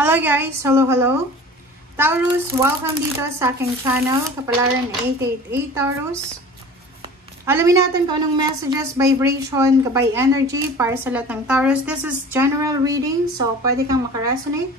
Hello guys! Hello! Taurus, welcome dito sa aking channel, Kapalaran 888 Taurus. Alamin natin kung anong messages, vibration, gabay energy para sa lahat ng Taurus. This is general reading, so pwede kang makaresonate.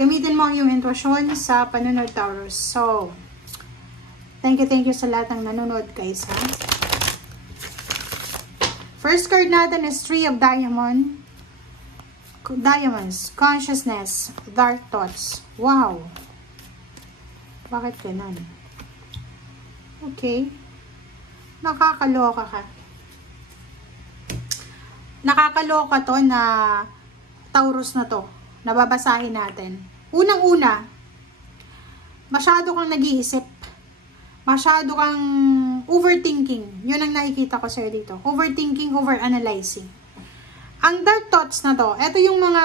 Gamitin mo ang iyong intuition sa panunod, Taurus. So, thank you sa lahat ng nanonood guys, ha? First card natin is 3 of Diamonds, consciousness, dark thoughts. Wow! Bakit ganun? Okay. Nakakaloka ka. Nakakaloka to na Taurus na to. Nababasahin natin. Unang-una, masyado kang nag-iisip. Masyado kang overthinking. Yun ang nakikita ko sa'yo dito. Overthinking, overanalyzing. Ang dark thoughts na to, ito yung mga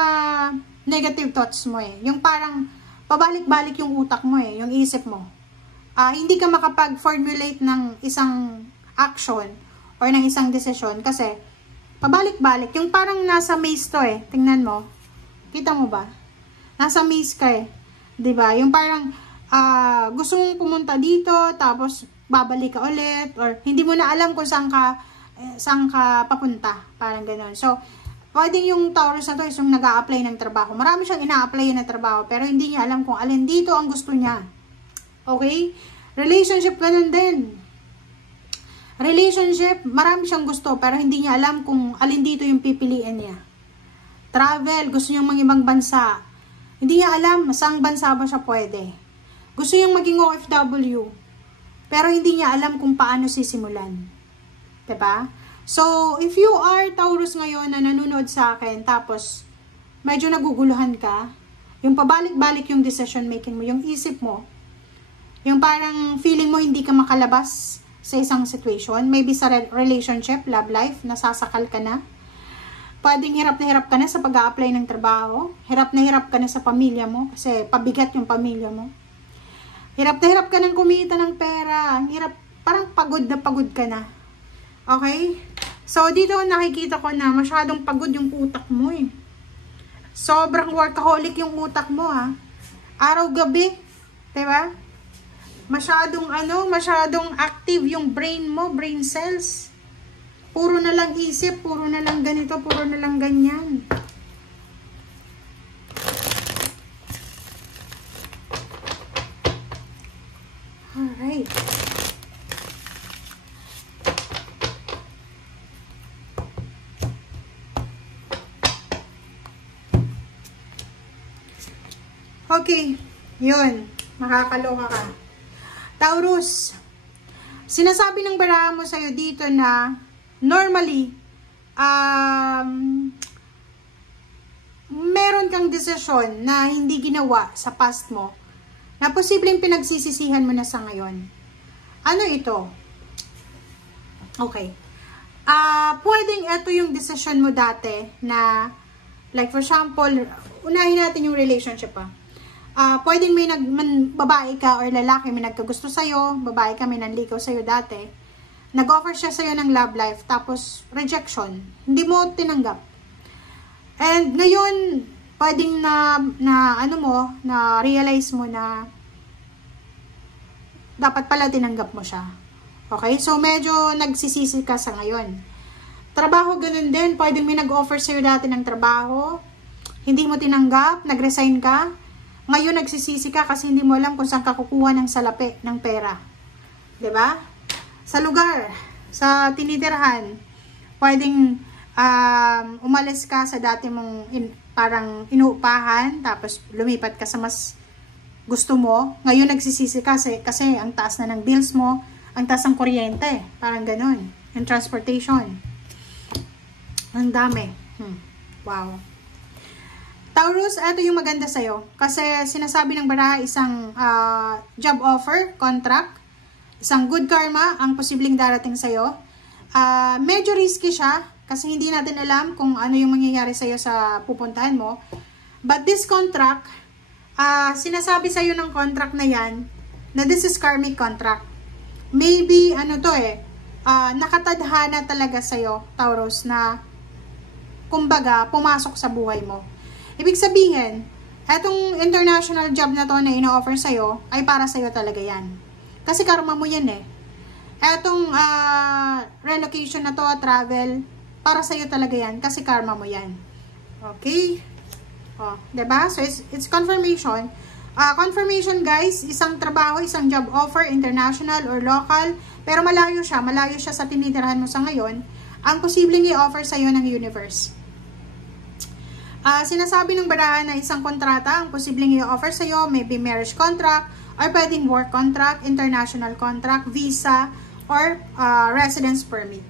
negative thoughts mo eh. Yung parang pabalik-balik yung utak mo eh, yung isip mo. Hindi ka makapag-formulate ng isang action or ng isang desisyon kasi pabalik-balik. Yung parang nasa maze to eh. Tingnan mo. Kita mo ba? Nasa maze ka eh. 'Di ba? Yung parang gusto mong pumunta dito tapos babalik ka ulit or hindi mo na alam kung saan ka papunta. Parang gano'n. So, pwedeng yung Taurus na to is yung nag-a-apply ng trabaho. Marami siyang ina-apply ng trabaho pero hindi niya alam kung alin dito ang gusto niya. Okay? Relationship, ganun din. Relationship, marami siyang gusto pero hindi niya alam kung alin dito yung pipiliin niya. Travel, gusto niyang mga ibang bansa. Hindi niya alam saang bansa ba siya pwede. Gusto niyang maging OFW pero hindi niya alam kung paano sisimulan. Diba? So, if you are Taurus ngayon na nanonood sa akin, tapos medyo naguguluhan ka, yung pabalik-balik yung decision making mo, yung isip mo, yung parang feeling mo hindi ka makalabas sa isang situation, maybe sa relationship, love life, nasasakal ka na, pwedeng hirap na hirap ka na sa pag-a-apply ng trabaho, hirap ka na sa pamilya mo, kasi pabigat yung pamilya mo, hirap na hirap ka ng kumita ng pera, ang hirap, parang pagod na pagod ka na. Okay? So, dito nakikita ko na masyadong pagod yung utak mo eh. Sobrang workaholic yung utak mo ha. Araw-gabi. Diba? Masyadong active yung brain mo, brain cells. Puro na lang isip, puro na lang ganito, puro na lang ganyan. Alright. Okay, yun. Makakaloka ka. Taurus, sinasabi ng baraha mo sa'yo dito na normally, meron kang desisyon na hindi ginawa sa past mo na posibleng pinagsisisihan mo na sa ngayon. Ano ito? Okay. Pwedeng ito yung desisyon mo dati na, like for example, unahin natin yung relationship pwedeng may babae ka or lalaki may nagkagusto sa'yo, babae ka may nanlikaw sa'yo dati, nag-offer siya sa'yo ng love life, tapos rejection, hindi mo tinanggap. And ngayon, pwedeng na-realize mo na dapat pala tinanggap mo siya. Okay? So, medyo nagsisisi ka sa ngayon. Trabaho, ganun din. Pwedeng may nag-offer sa'yo dati ng trabaho, hindi mo tinanggap, nag-resign ka, ngayon nagsisisi ka kasi hindi mo alam kung saan ka kukuha ng salapi ng pera. 'Di ba? Sa lugar, sa tinitirhan, pwedeng umalis ka sa dati mong parang inuupahan, tapos lumipat ka sa mas gusto mo. Ngayon nagsisisi ka kasi ang taas na ng bills mo, ang taas ng kuryente, parang gano'n. And transportation. Ang dami. Wow. Taurus, ito yung maganda sa'yo. Kasi sinasabi ng baraha isang job offer, contract, isang good karma ang posibleng darating sa'yo. Medyo risky siya kasi hindi natin alam kung ano yung mangyayari sa'yo sa pupuntahan mo. But this contract, sinasabi sa'yo ng contract na yan, na this is karmic contract. Maybe, nakatadhana talaga sa'yo, Taurus, na kumbaga, pumasok sa buhay mo. Ibig sabihin, Etong international job na to na ino-offer sa'yo, ay para sa'yo talaga yan. Kasi karma mo yan eh. Etong relocation na to, travel, para sa'yo talaga yan. Kasi karma mo yan. Okay? O, diba? So, it's confirmation. Confirmation guys, isang trabaho, isang job offer, international or local, pero malayo siya sa tinitirahan mo sa ngayon, ang posibleng i-offer sa'yo ng universe. Sinasabi ng barahan na isang kontrata, ang posibleng i-offer sa'yo, maybe marriage contract, or pwedeng work contract, international contract, visa, or residence permit.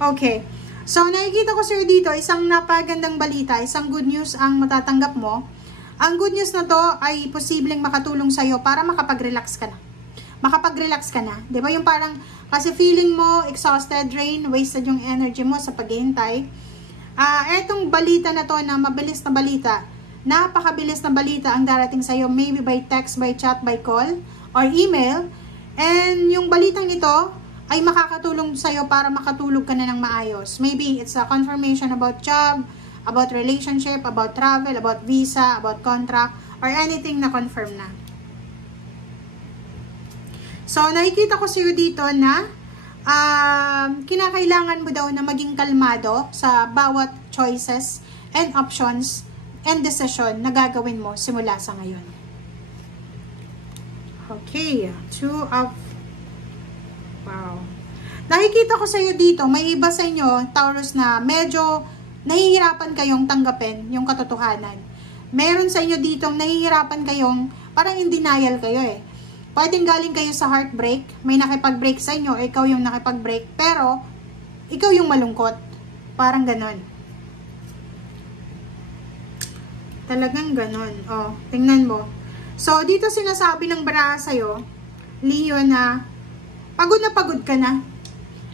Okay. So, nakikita ko sa'yo dito, isang napagandang balita, isang good news ang matatanggap mo. Ang good news na to ay posibleng makatulong sa'yo para makapag-relax ka na. Makapag-relax ka na. Diba yung parang, kasi feeling mo, exhausted, drain, wasted yung energy mo sa paghihintay. Etong balita na to na mabilis na balita, napakabilis na balita ang darating sa'yo, maybe by text, by chat, by call, or email. And yung balitang ito, ay makakatulong sa'yo para makatulog ka na ng maayos. Maybe it's a confirmation about job, about relationship, about travel, about visa, about contract, or anything na confirm na. So, nakikita ko sa'yo dito na kinakailangan mo daw na maging kalmado sa bawat choices and options and decision na gagawin mo simula sa ngayon. Okay, wow. Nakikita ko sa iyo dito, may iba sa inyo, Taurus, na medyo nahihirapan kayong tanggapin yung katotohanan. Meron sa inyo dito nahihirapan kayong, parang in denial kayo eh. Pwedeng galing kayo sa heartbreak, may nakipag-break sa inyo, ikaw yung nakipag-break, pero ikaw yung malungkot. Parang ganon. Talagang ganon. O, tingnan mo. So, dito sinasabi ng baraha sa'yo, Leo, na pagod ka na.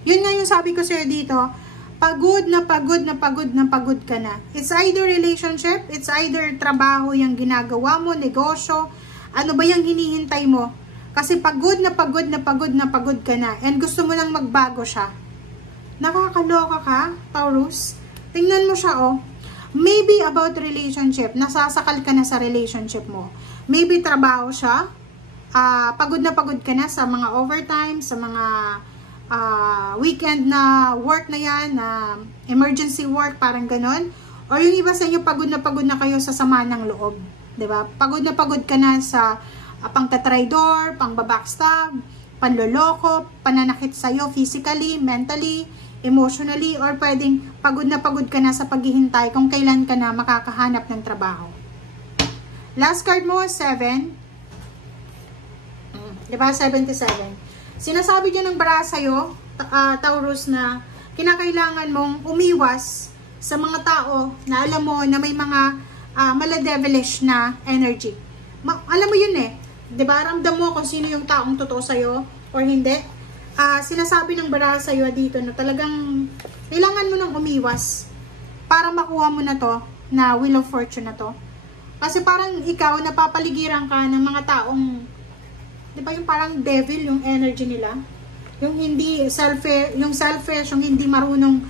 Yun nga yung sabi ko sa'yo dito, pagod ka na. It's either relationship, it's either trabaho yung ginagawa mo, negosyo, ano ba yung hinihintay mo? Kasi pagod ka na, and gusto mo nang magbago siya. Nakakaloka ka, Taurus? Tingnan mo siya, oh. Maybe about relationship, nasasakal ka na sa relationship mo. Maybe trabaho siya, pagod ka na sa mga overtime, sa mga weekend na work na yan, emergency work, parang ganon. Or yung iba sa inyo, pagod na kayo sa sama ng loob. Diba? Pagod ka na sa pangtatraidor, pangbabackstab, panloloko, pananakit sa'yo physically, mentally, emotionally, or pwedeng pagod ka na sa paghihintay kung kailan ka na makakahanap ng trabaho. Last card mo, 7. Diba? 77. Sinasabi dyan ng baraha sa'yo, Taurus, na kinakailangan mong umiwas sa mga tao na alam mo na may mga maladevilish na energy. Alam mo yun eh. Diba? Ramdam mo kung sino yung taong totoo sa'yo or hindi. Sinasabi ng baraha sa'yo dito na talagang kailangan mo nang umiwas para makuha mo na to, na Wheel of Fortune na to. Kasi parang ikaw, napapaligiran ka ng mga taong, di ba yung parang devil yung energy nila? Yung hindi selfish, yung hindi marunong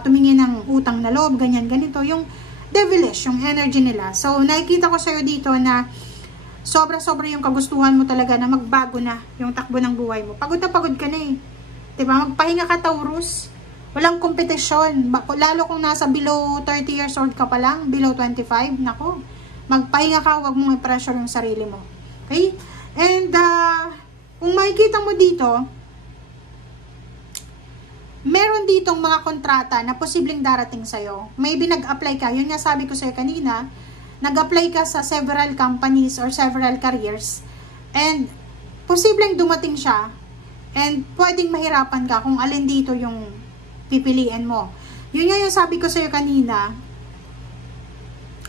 tumingin ng utang na loob, ganito. Yung devilish, yung energy nila. So, nakikita ko sa'yo dito na sobra-sobra yung kagustuhan mo talaga na magbago na yung takbo ng buhay mo. Pagod ka na eh. Diba? Magpahinga ka, Taurus. Walang kompetisyon. Lalo kung nasa below 30 years old ka pa lang, below 25, nako. Magpahinga ka, wag mong i-pressure yung sarili mo. Okay? And, kung makikita mo dito, meron ditong mga kontrata na posibleng darating sa'yo. Maybe nag-apply ka. Yun nga sabi ko sa'yo kanina, nag-apply ka sa several companies or several careers. And, posibleng dumating siya. And, pwedeng mahirapan ka kung alin dito yung pipiliin mo. Yun nga yung sabi ko sa'yo kanina,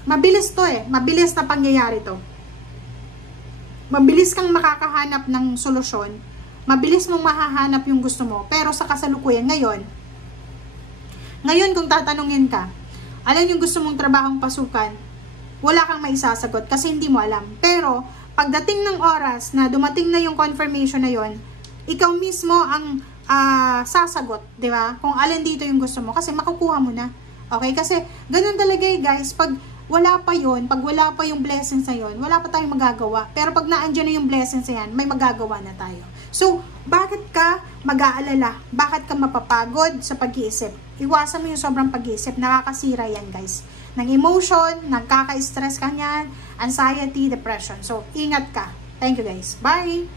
mabilis to eh. Mabilis na pangyayari to. Mabilis kang makakahanap ng solusyon. Mabilis mong mahahanap yung gusto mo. Pero sa kasalukuyan ngayon kung tatanungin ka, alam yung gusto mong trabahong pasukan, wala kang maisasagot kasi hindi mo alam. Pero, pagdating ng oras na dumating na yung confirmation na yon, ikaw mismo ang sasagot, di ba? Kung alin dito yung gusto mo, kasi makukuha mo na. Okay? Kasi, ganun talaga guys, pag wala pa yung blessings na yun, wala pa tayong magagawa. Pero pag naandyan na yung blessings na yan, may magagawa na tayo. So, bakit ka mag-aalala? Bakit ka mapapagod sa pag-iisip? Iwasan mo yung sobrang pag-iisip. Nakakasira yan guys. Ng emotion, nagkaka-stress ka yan, anxiety, depression. So, ingat ka. Thank you guys. Bye!